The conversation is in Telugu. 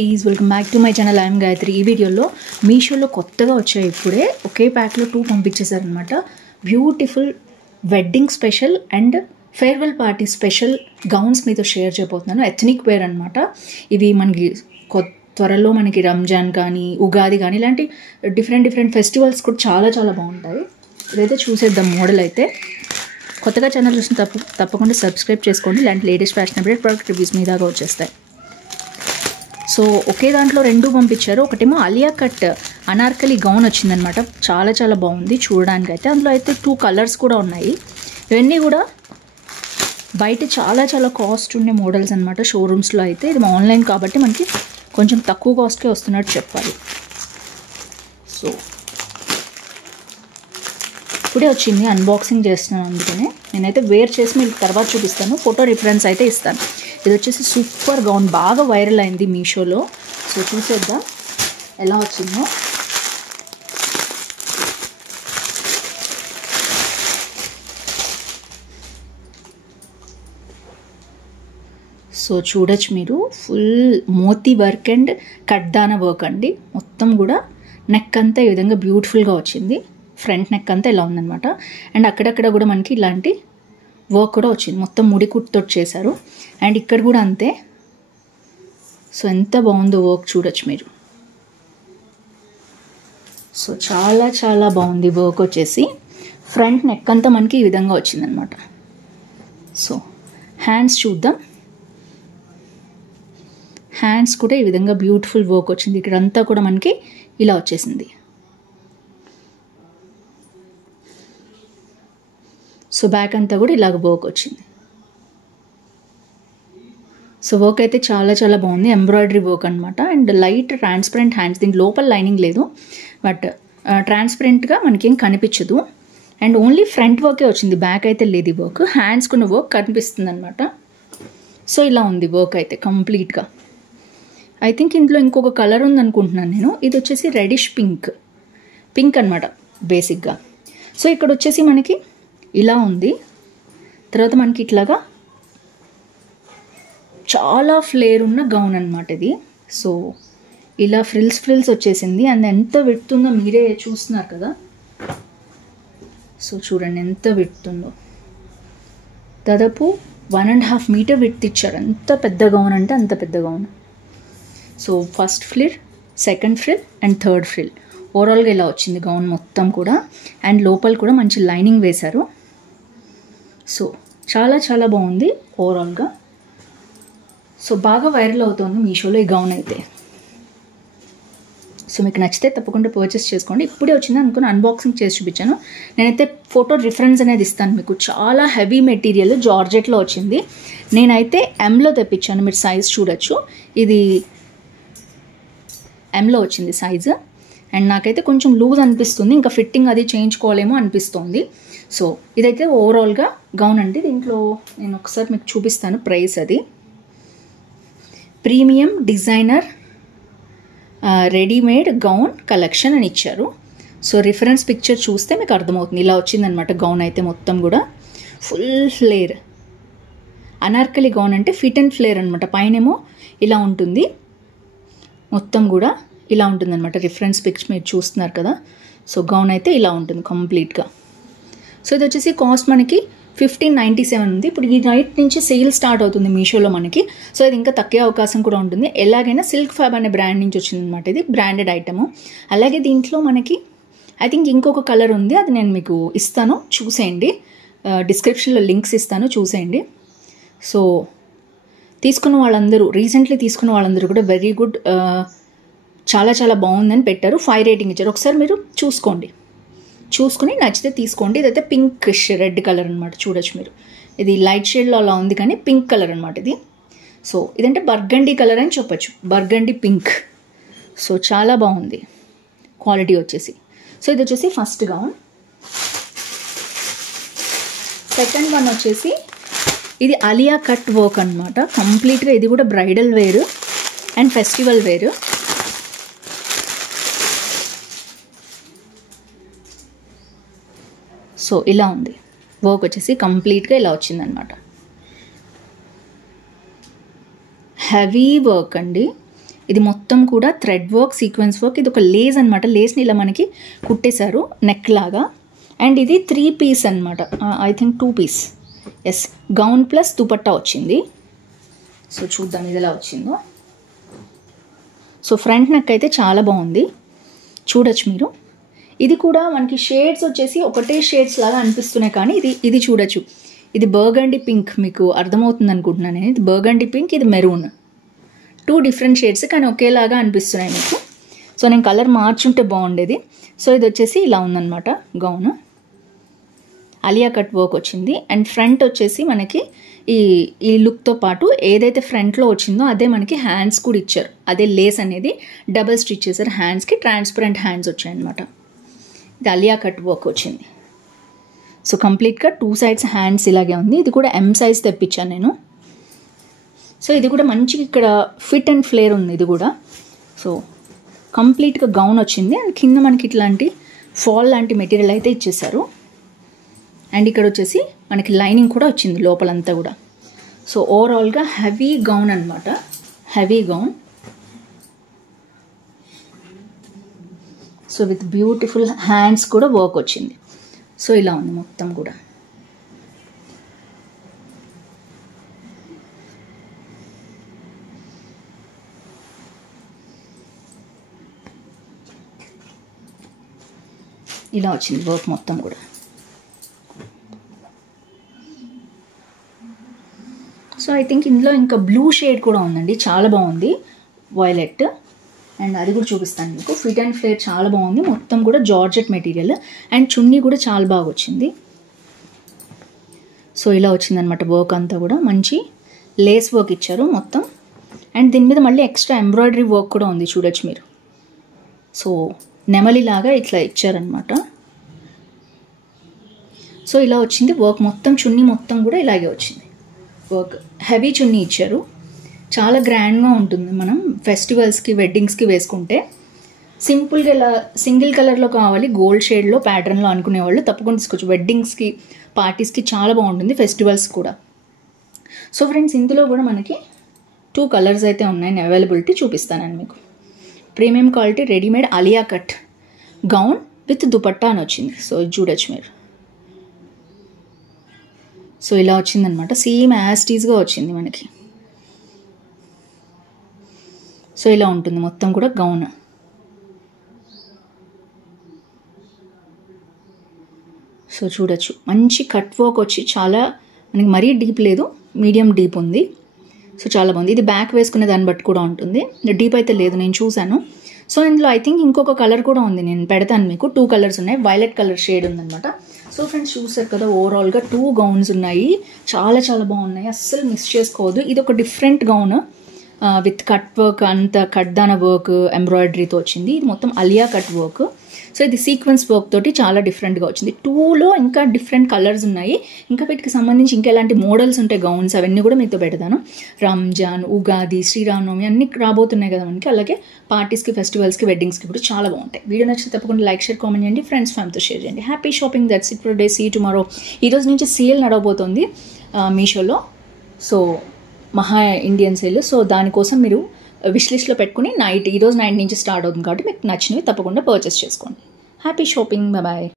Please welcome back to my channel. I'm Gayatri. ఈ వీడియోలో మీషోలో కొత్తగా వచ్చాయి, ఇప్పుడే ఒకే ప్యాక్లో 2 పంపించేశారనమాట. Beautiful wedding special and farewell party special gowns మీతో షేర్ చేయబోతున్నాను. ఎథనిక్ వేర్ అనమాట. ఇవి మనకి త్వరలో మనకి రంజాన్ కానీ ఉగాది కానీ ఇలాంటి డిఫరెంట్ ఫెస్టివల్స్ కూడా చాలా బాగుంటాయి. ఇదైతే చూసేద్దాం. మోడల్ అయితే కొత్తగా ఛానల్ చూసిన తప్పకుండా సబ్స్క్రైబ్ చేసుకోండి. ఇలాంటి latest fashion update product reviews మీ దాకా వచ్చేస్తాయి. సో ఒకే దాంట్లో 2 పంపించారు. ఒకటేమో అలియా కట్ అనార్కలి గౌన్ వచ్చిందనమాట. చాలా బాగుంది చూడడానికి అయితే. అందులో అయితే 2 కలర్స్ కూడా ఉన్నాయి. ఇవన్నీ కూడా బయట చాలా కాస్ట్ ఉండే మోడల్స్ అనమాట షోరూమ్స్లో అయితే. ఇది ఆన్లైన్ కాబట్టి మనకి కొంచెం తక్కువ కాస్ట్కే వస్తున్నట్టు చెప్పాలి. సో ఇప్పుడే వచ్చింది, అన్బాక్సింగ్ చేస్తున్నాను. అందుకనే నేనైతే వేర్ చేసి మీకు తర్వాత చూపిస్తాను. ఫోటో రిఫరెన్స్ అయితే ఇస్తాను. ఇది వచ్చేసి సూపర్ గౌన్, బాగా వైరల్ అయింది మీషోలో. సో చూసేద్దాం ఎలా వచ్చిందో. సో చూడొచ్చు మీరు, full moti work and katdana work అండి. మొత్తం కూడా నెక్ అంతా ఈ విధంగా బ్యూటిఫుల్గా వచ్చింది. ఫ్రంట్ నెక్ అంతా ఇలా ఉందన్నమాట. అండ్ అక్కడక్కడ కూడా మనకి ఇలాంటి వర్క్ కూడా వచ్చింది. మొత్తం ముడి కుట్టుతో చేశారు. అండ్ ఇక్కడ కూడా అంతే. సో ఎంత బాగుందో వర్క్ చూడొచ్చు మీరు. సో చాలా బాగుంది వర్క్ వచ్చేసి. ఫ్రంట్ నెక్ అంతా మనకి ఈ విధంగా వచ్చిందనమాట. సో హ్యాండ్స్ చూద్దాం. హ్యాండ్స్ కూడా ఈ విధంగా బ్యూటిఫుల్ వర్క్ వచ్చింది. ఇక్కడ అంతా కూడా మనకి ఇలా వచ్చేసింది. సో బ్యాక్ అంతా కూడా ఇలాగ వర్క్ వచ్చింది. సో వర్క్ అయితే చాలా బాగుంది. ఎంబ్రాయిడరీ వర్క్ అనమాట. And light transparent hands. దీని లోపల లైనింగ్ లేదు, బట్ ట్రాన్స్పరెంట్గా మనకేం కనిపించదు. అండ్ ఓన్లీ ఫ్రంట్ వర్కే వచ్చింది, బ్యాక్ అయితే లేదు ఈ వర్క్. హ్యాండ్స్కున్న వర్క్ కనిపిస్తుంది అనమాట. సో ఇలా ఉంది వర్క్ అయితే కంప్లీట్గా. ఐ థింక్ ఇందులో ఇంకొక కలర్ ఉంది అనుకుంటున్నాను నేను. ఇది వచ్చేసి రెడిష్ పింక్ అనమాట బేసిక్గా. సో ఇక్కడ వచ్చేసి మనకి ఇలా ఉంది. తర్వాత మనకి ఇట్లాగా చాలా ఫ్లేర్ ఉన్న గౌన్ అనమాట ఇది. సో ఇలా ఫ్రిల్స్ వచ్చేసింది. అండ్ ఎంత విడుతుందో మీరే చూస్తున్నారు కదా. సో చూడండి ఎంత విడుతుందో. దాదాపు 1.5 మీటర్ విడ్త్ ఇచ్చారు. ఎంత పెద్ద గౌన్ అంటే అంత పెద్ద gown. So first frill, second frill and third frill ఓవరాల్గా ఇలా వచ్చింది గౌన్ మొత్తం కూడా. అండ్ లోపల కూడా మంచి లైనింగ్ వేశారు. సో చాలా బాగుంది ఓవరాల్గా. సో బాగా వైరల్ అవుతుంది మీషోలో ఈ గౌన్ అయితే. సో మీకు నచ్చితే తప్పకుండా పర్చేస్ చేసుకోండి. ఇప్పుడే వచ్చింది అనుకుని అన్బాక్సింగ్ చేసి చూపించాను. నేనైతే ఫోటో రిఫరెన్స్ అనేది ఇస్తాను మీకు. చాలా హెవీ మెటీరియల్ జార్జెట్లో వచ్చింది. నేనైతే ఎంలో తెప్పించాను. మీరు సైజ్ చూడొచ్చు. ఇది ఎంలో వచ్చింది సైజు. అండ్ నాకైతే కొంచెం లూజ్ అనిపిస్తుంది. ఇంకా ఫిట్టింగ్ అది చేయించుకోవాలేమో అనిపిస్తుంది. సో ఇదైతే ఓవరాల్గా గౌన్ అండి. దీంట్లో నేను ఒకసారి మీకు చూపిస్తాను ప్రైస్. అది premium designer readymade gown collection అని ఇచ్చారు. సో రిఫరెన్స్ పిక్చర్ చూస్తే మీకు అర్థమవుతుంది. ఇలా వచ్చిందనమాట గౌన్ అయితే మొత్తం కూడా. ఫుల్ ఫ్లేర్ అనార్కలి గౌన్ అంటే ఫిట్ అండ్ ఫ్లేర్ అనమాట. పైనేమో ఇలా ఉంటుంది, మొత్తం కూడా ఇలా ఉంటుంది అనమాట. రిఫరెన్స్ పిక్చర్ మీరు చూస్తున్నారు కదా. సో గౌన్ అయితే ఇలా ఉంటుంది కంప్లీట్గా. సో ఇది వచ్చేసి కాస్ట్ మనకి 1597 ఉంది. ఇప్పుడు ఈ నైట్ నుంచి సేల్ స్టార్ట్ అవుతుంది మీషోలో మనకి. సో ఇది ఇంకా తక్కువ అవకాశం కూడా ఉంటుంది. ఎలాగైనా సిల్క్ ఫ్యాబ్ అనే బ్రాండ్ నుంచి వచ్చింది అనమాట. ఇది బ్రాండెడ్ ఐటము. అలాగే దీంట్లో మనకి ఐ థింక్ ఇంకొక కలర్ ఉంది, అది నేను మీకు ఇస్తాను చూసేయండి. డిస్క్రిప్షన్లో లింక్స్ ఇస్తాను, చూసేయండి. సో తీసుకున్న వాళ్ళందరూ, రీసెంట్లీ తీసుకున్న వాళ్ళందరూ కూడా వెరీ గుడ్, చాలా బాగుందని పెట్టారు. 5 రేటింగ్ ఇచ్చారు. ఒకసారి మీరు చూసుకుని నచ్చితే తీసుకోండి. ఇదైతే పింక్ రెడ్ కలర్ అనమాట. చూడొచ్చు మీరు. ఇది లైట్ షేడ్లో అలా ఉంది కానీ పింక్ కలర్ అనమాట ఇది. సో ఇదంటే బర్గండీ కలర్ అని చెప్పొచ్చు, బర్గండీ పింక్. సో చాలా బాగుంది క్వాలిటీ వచ్చేసి. సో ఇది వచ్చేసి ఫస్ట్ గౌన్. సెకండ్ వన్ వచ్చేసి ఇది అలియా కట్ వర్క్ అనమాట కంప్లీట్గా. ఇది కూడా బ్రైడల్ వేరు అండ్ ఫెస్టివల్ వేరు. సో ఇలా ఉంది వర్క్ వచ్చేసి కంప్లీట్గా ఇలా వచ్చిందనమాట. హెవీ వర్క్ అండి. ఇది మొత్తం కూడా థ్రెడ్ వర్క్, సీక్వెన్స్ వర్క్. ఇది ఒక లేస్ అనమాట. లేస్ని ఇలా మనకి కుట్టేశారు నెక్ లాగా. అండ్ ఇది 3 పీస్ అనమాట, I think 2 piece. Yes, gown plus dupatta వచ్చింది. సో చూద్దాం ఇది ఎలా వచ్చిందో. సో ఫ్రంట్ నెక్ అయితే చాలా బాగుంది, చూడొచ్చు మీరు. ఇది కూడా మనకి షేడ్స్ వచ్చేసి ఒకటే షేడ్స్ లాగా అనిపిస్తున్నాయి, కానీ ఇది చూడొచ్చు. ఇది బర్గండీ పింక్, మీకు అర్థమవుతుంది అనుకుంటున్నాను నేను. ఇది బర్గండీ పింక్, ఇది మెరూన్. 2 డిఫరెంట్ షేడ్స్ కానీ ఒకేలాగా అనిపిస్తున్నాయి మీకు. సో నేను కలర్ మార్చుంటే బాగుండేది. సో ఇది వచ్చేసి ఇలా ఉందన్నమాట గౌన్. అలియా కట్ వర్క్ వచ్చింది. అండ్ ఫ్రంట్ వచ్చేసి మనకి ఈ లుక్తో పాటు ఏదైతే ఫ్రంట్లో వచ్చిందో అదే మనకి హ్యాండ్స్ కూడా ఇచ్చారు. అదే లేస్ అనేది డబల్ స్టిచ్ చేశారు హ్యాండ్స్కి. ట్రాన్స్పరెంట్ హ్యాండ్స్ వచ్చాయి అనమాట. ఇది అలియా కట్ వర్క్ వచ్చింది. సో కంప్లీట్గా 2 సైడ్స్ హ్యాండ్స్ ఇలాగే ఉంది. ఇది కూడా M సైజ్ తెప్పించాను నేను. సో ఇది కూడా మంచిగా ఇక్కడ ఫిట్ అండ్ ఫ్లేర్ ఉంది ఇది కూడా. సో కంప్లీట్గా గౌన్ వచ్చింది. అండ్ కింద మనకి ఇట్లాంటి ఫాల్ లాంటి మెటీరియల్ అయితే ఇచ్చేసారు. అండ్ ఇక్కడ వచ్చేసి మనకి లైనింగ్ కూడా వచ్చింది లోపలంతా కూడా. సో ఓవరాల్గా హెవీ గౌన్ అనమాట, heavy gown. So with beautiful hands కూడా వర్క్ వచ్చింది. సో ఇలా ఉంది మొత్తం కూడా. ఇలా వచ్చింది వర్క్ మొత్తం కూడా. సో ఐ థింక్ ఇందులో ఇంకా బ్లూ షేడ్ కూడా ఉందండి, చాలా బాగుంది, వైలెట్. అండ్ అది కూడా చూపిస్తాను మీకు. ఫిట్ అండ్ ఫ్లేర్ చాలా బాగుంది, మొత్తం కూడా జార్జెట్ మెటీరియల్. అండ్ చున్నీ కూడా చాలా బాగా వచ్చింది. సో ఇలా వచ్చిందనమాట వర్క్ అంతా కూడా. మంచి లేస్ వర్క్ ఇచ్చారు మొత్తం. అండ్ దీని మీద మళ్ళీ ఎక్స్ట్రా ఎంబ్రాయిడరీ వర్క్ కూడా ఉంది, చూడొచ్చు మీరు. సో నెమలిలాగా ఇట్లా ఇచ్చారనమాట. సో ఇలా వచ్చింది వర్క్ మొత్తం. చున్నీ మొత్తం కూడా ఇలాగే వచ్చింది వర్క్. హెవీ చున్నీ ఇచ్చారు, చాలా గ్రాండ్గా ఉంటుంది. మనం ఫెస్టివల్స్కి, వెడ్డింగ్స్కి వేసుకుంటే సింపుల్గా ఇలా సింగిల్ కలర్లో కావాలి, గోల్డ్ షేడ్లో ప్యాటర్న్లో అనుకునేవాళ్ళు తప్పకుండా తీసుకోవచ్చు. వెడ్డింగ్స్కి, పార్టీస్కి చాలా బాగుంటుంది, ఫెస్టివల్స్ కూడా. సో ఫ్రెండ్స్, ఇందులో కూడా మనకి 2 కలర్స్ అయితే ఉన్నాయి, అవైలబిలిటీ చూపిస్తాను మీకు. Premium quality readymade Alia cut gown with dupatta అని వచ్చింది. సో ఇది చూడొచ్చు మీరు. సో ఇలా వచ్చిందనమాట, సేమ్ యాస్టీస్గా వచ్చింది మనకి. సో ఇలా ఉంటుంది మొత్తం కూడా గౌన్. సో చూడొచ్చు, మంచి కట్ వర్క్ వచ్చి చాలా మనకి మరీ డీప్ లేదు, మీడియం డీప్ ఉంది. సో చాలా బాగుంది. ఇది బ్యాక్ వేసుకునే దాన్ని బట్టి కూడా ఉంటుంది, డీప్ అయితే లేదు, నేను చూశాను. సో ఇందులో ఐ థింక్ ఇంకొక కలర్ కూడా ఉంది, నేను పెడతాను మీకు. 2 కలర్స్ ఉన్నాయి, వైలెట్ కలర్ షేడ్ ఉందన్నమాట. సో ఫ్రెండ్స్ చూసారు కదా, ఓవరాల్గా 2 గౌన్స్ ఉన్నాయి, చాలా చాలా బాగున్నాయి, అస్సలు మిస్ చేసుకోవద్దు. ఇది ఒక different gown with cut work, అంత కట్దాన వర్క్ ఎంబ్రాయిడరీతో వచ్చింది. ఇది మొత్తం అలియా కట్ వర్క్. సో ఇది సీక్వెన్స్ వర్క్ తోటి చాలా డిఫరెంట్గా వచ్చింది. 2లో ఇంకా డిఫరెంట్ కలర్స్ ఉన్నాయి. ఇంకా వీటికి సంబంధించి ఇంకా ఎలాంటి మోడల్స్ ఉంటాయి గౌన్స్, అవన్నీ కూడా మీతో పెడతాను. రంజాన్, ఉగాది, శ్రీరామనవమి అన్నీ రాబోతున్నాయి కదా మనకి. అలాగే పార్టీస్కి, ఫెస్టివల్స్కి, వెడ్డింగ్స్కి కూడా చాలా బాగుంటాయి. వీడియో నచ్చితే తప్పకుండా లైక్, షేర్, కామెంట్ చేయండి. ఫ్రెండ్స్, ఫ్యామిలీతో షేర్ చేయండి. Happy shopping. That's it for day. See tomorrow. ఈరోజు నుంచి సేల్ నడవబోతుంది మీషోలో. సో మహా ఇండియన్ సేల్. సో దానికోసం మీరు విష్ లిస్ట్లో పెట్టుకుని ఈరోజు నైట్ నుంచి స్టార్ట్ అవుతుంది కాబట్టి మీకు నచ్చినవి తప్పకుండా పర్చేస్ చేసుకోండి. Happy shopping. బాయ్.